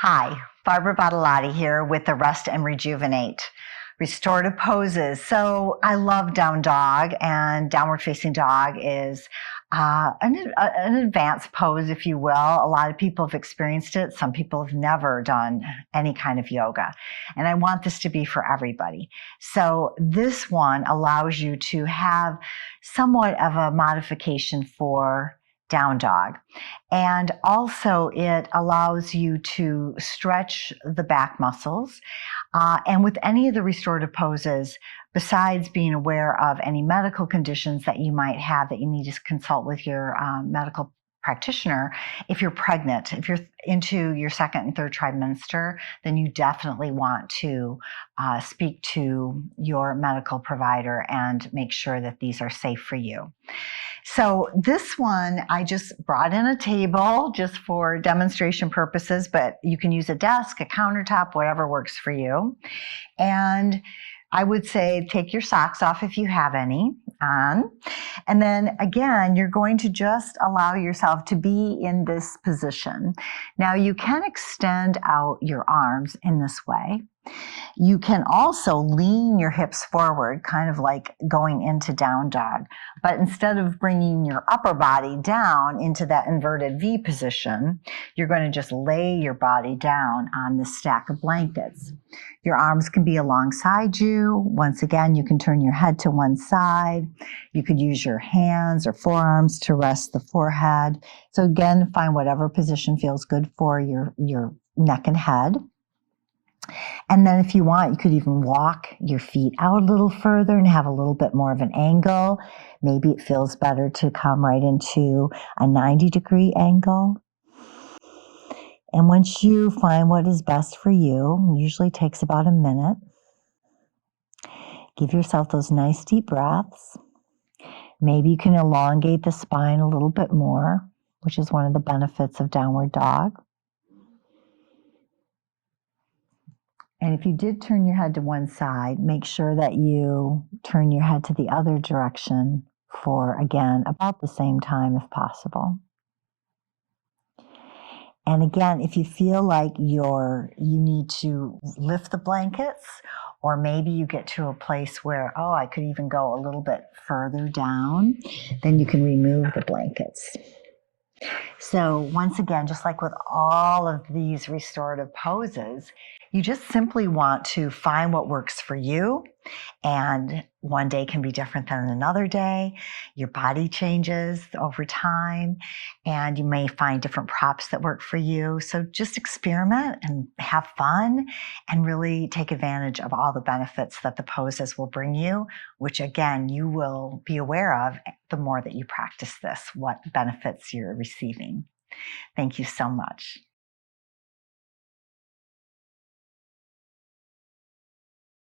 Hi, Barbara Badolati here with the Rest and Rejuvenate restorative poses. So I love down dog, and downward facing dog is an advanced pose, if you will. A lot of people have experienced it. Some people have never done any kind of yoga. And I want this to be for everybody. So this one allows you to have somewhat of a modification for down dog. And also it allows you to stretch the back muscles. And with any of the restorative poses, besides being aware of any medical conditions that you might have that you need to consult with your medical practitioner, if you're pregnant, if you're into your second and third trimester, then you definitely want to speak to your medical provider and make sure that these are safe for you. So this one, I just brought in a table just for demonstration purposes, but you can use a desk, a countertop, whatever works for you. And I would say take your socks off if you have any on. And then again, you're going to just allow yourself to be in this position. Now you can extend out your arms in this way. You can also lean your hips forward, kind of like going into down dog. But instead of bringing your upper body down into that inverted V position, you're going to just lay your body down on this stack of blankets. Your arms can be alongside you. Once again, you can turn your head to one side. You could use your hands or forearms to rest the forehead. So again, find whatever position feels good for your neck and head. And then if you want, you could even walk your feet out a little further and have a little bit more of an angle. Maybe it feels better to come right into a 90-degree angle. And once you find what is best for you, it usually takes about a minute, give yourself those nice deep breaths. Maybe you can elongate the spine a little bit more, which is one of the benefits of downward dog. And if you did turn your head to one side, make sure that you turn your head to the other direction for, again, about the same time if possible. And again, if you feel like you need to lift the blankets, or maybe you get to a place where, oh, I could even go a little bit further down, then you can remove the blankets. So once again, just like with all of these restorative poses, you just simply want to find what works for you. And one day can be different than another day. Your body changes over time, and you may find different props that work for you. So just experiment and have fun and really take advantage of all the benefits that the poses will bring you, which again, you will be aware of the more that you practice this, what benefits you're receiving. Thank you so much.